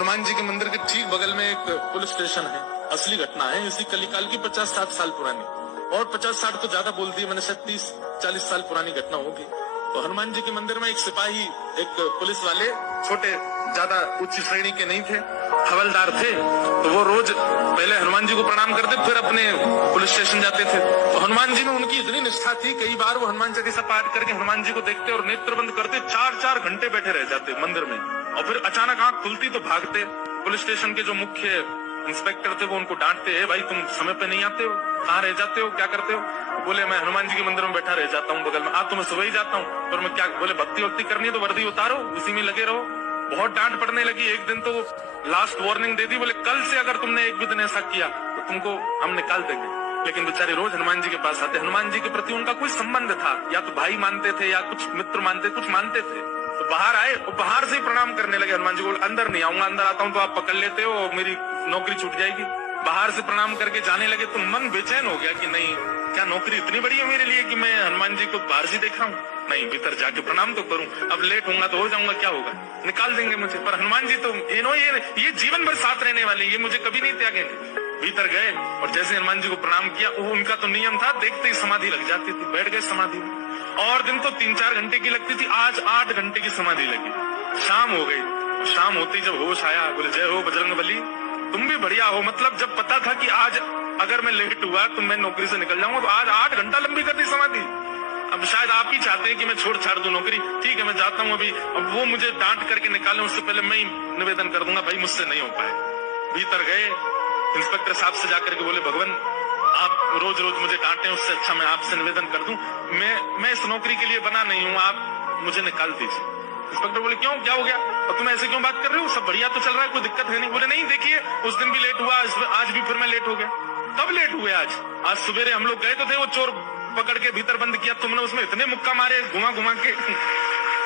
हनुमान जी के मंदिर के ठीक बगल में एक पुलिस स्टेशन है। असली घटना है, इसी कलिकाल की 50-60 साल पुरानी, और 50-60 तो ज्यादा बोल दी मैंने, शायद 30-40 साल पुरानी घटना होगी। तो हनुमान जी के मंदिर में एक सिपाही, एक पुलिस वाले, छोटे, ज्यादा उच्च श्रेणी के नहीं थे, हवलदार थे। तो वो रोज पहले हनुमान जी को प्रणाम करते, फिर अपने पुलिस स्टेशन जाते थे। तो हनुमान जी में उनकी इतनी निष्ठा थी, कई बार वो हनुमान चालीसा पाठ करके हनुमान जी को देखते और नेत्र बंद करते, 4-4 घंटे बैठे रह जाते मंदिर में, और फिर अचानक आंख खुलती तो भागते। पुलिस स्टेशन के जो मुख्य इंस्पेक्टर थे वो उनको डांटते, है भाई तुम समय पे नहीं आते हो, कहाँ रह जाते हो, क्या करते हो? बोले मैं हनुमान जी के मंदिर में बैठा रह जाता हूँ बगल में। तो मैं सुबह ही जाता हूँ, और मैं क्या, बोले भक्ति वक्ति करनी है तो वर्दी उतारो, उसी में लगे रहो। बहुत डांट पड़ने लगी। एक दिन तो लास्ट वार्निंग दे दी, बोले कल से अगर तुमने एक भी दिन ऐसा किया तो तुमको हम निकाल देंगे। लेकिन बेचारे रोज हनुमान जी के पास आते। हनुमान जी के प्रति उनका कोई संबंध था, या तो भाई मानते थे या कुछ मित्र मानते, कुछ मानते थे। तो बाहर आए और बाहर से ही प्रणाम करने लगे हनुमान जी को। अंदर नहीं आऊंगा, अंदर आता हूँ तो आप पकड़ लेते हो, मेरी नौकरी छूट जाएगी। बाहर से प्रणाम करके जाने लगे तो मन बेचैन हो गया कि नहीं, क्या नौकरी इतनी बड़ी है मेरे लिए कि मैं हनुमान जी को बाहर से देख रहा हूँ? नहीं, भीतर जाके प्रणाम तो करूं। अब लेट होऊंगा तो हो जाऊंगा, क्या होगा, निकाल देंगे मुझे। पर हनुमान जी तो ये जीवन भर साथ रहने वाले, ये मुझे कभी नहीं त्यागेंगे। भीतर गए और जैसे हनुमान जी को प्रणाम किया, वो उनका तो नियम था, देखते ही समाधि लग जाती थी, बैठ गए समाधि में। और दिन तो 3-4 घंटे की लगती थी, आज 8 घंटे की समाधि लगी। शाम हो गई, शाम होती जब होश आया, बोले जय हो बजरंगबली, तुम भी बढ़िया हो। मतलब जब पता था कि आज अगर मैं लेट हुआ तो मैं नौकरी से निकल जाऊंगा, तो आज 8 घंटा लंबी कर दी समाधि। अब शायद आप ही चाहते हैं कि मैं छोड़ छाड़ दूं नौकरी, ठीक है मैं जाता हूं अभी। अब वो मुझे डांट करके निकालें उससे पहले मैं ही निवेदन कर दूंगा, भाई मुझसे नहीं हो पाए। भीतर गए, इंस्पेक्टर साहब से जाकर के बोले भगवान आप रोज रोज मुझे डांटे, उससे अच्छा मैं आपसे निवेदन कर दूं, मैं इस नौकरी के लिए बना नहीं हूं, आप मुझे निकाल दीजिए। इंस्पेक्टर बोले क्यों, क्या हो गया, और तुम ऐसे क्यों बात कर रहे हो, सब बढ़िया तो चल रहा है, कोई दिक्कत है नहीं। बोले नहीं देखिए, उस दिन भी लेट हुआ, आज भी फिर मैं लेट हो गया। कब लेट हुए? आज सवेरे हम लोग गए तो थे, वो चोर पकड़ के भीतर बंद किया, तुमने उसमें इतने मुक्का मारे घुमा घुमा के,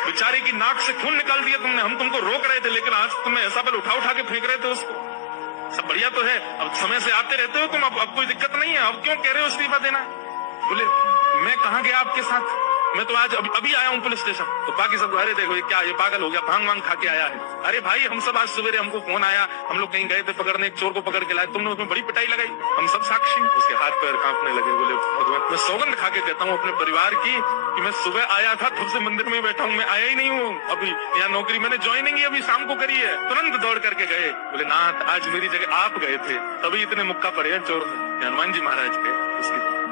बेचारे की नाक से खून निकाल दिया तुमने। हम तुमको रोक रहे थे, लेकिन आज तुम्हें ऐसा पहले उठा के फेंक रहे थे उसको। सब बढ़िया तो है, अब समय से आते रहते हो तुम, अब कोई दिक्कत नहीं है, अब क्यों कह रहे हो इस्तीफा देना? बोले मैं कहाँ गया आपके साथ, मैं तो आज अभी आया हूँ पुलिस स्टेशन। तो बाकी सब अरे देखो ये क्या, ये पागल हो गया, भांग वांग खा के आया है। अरे भाई हम सब आज सवेरे हमको फोन आया, हम लोग कहीं गए थे पकड़ने, एक चोर को पकड़ के लाए, तुमने उसमें बड़ी पिटाई लगाई, हम सब साक्षी। उसके हाथ पैर कांपने लगे। बोले भगवान मैं सौगंध खा के कहता हूँ अपने परिवार की कि मैं सुबह आया था तब से मंदिर में बैठा हूँ, मैं आया ही नहीं हूँ अभी, यहाँ नौकरी मैंने ज्वाइनिंग ही अभी शाम को करी है। तुरंत दौड़ करके गए, बोले नाथ आज मेरी जगह आप गए थे, तभी इतने मुक्का पड़े हैं चोर में। हनुमान जी महाराज के उसकी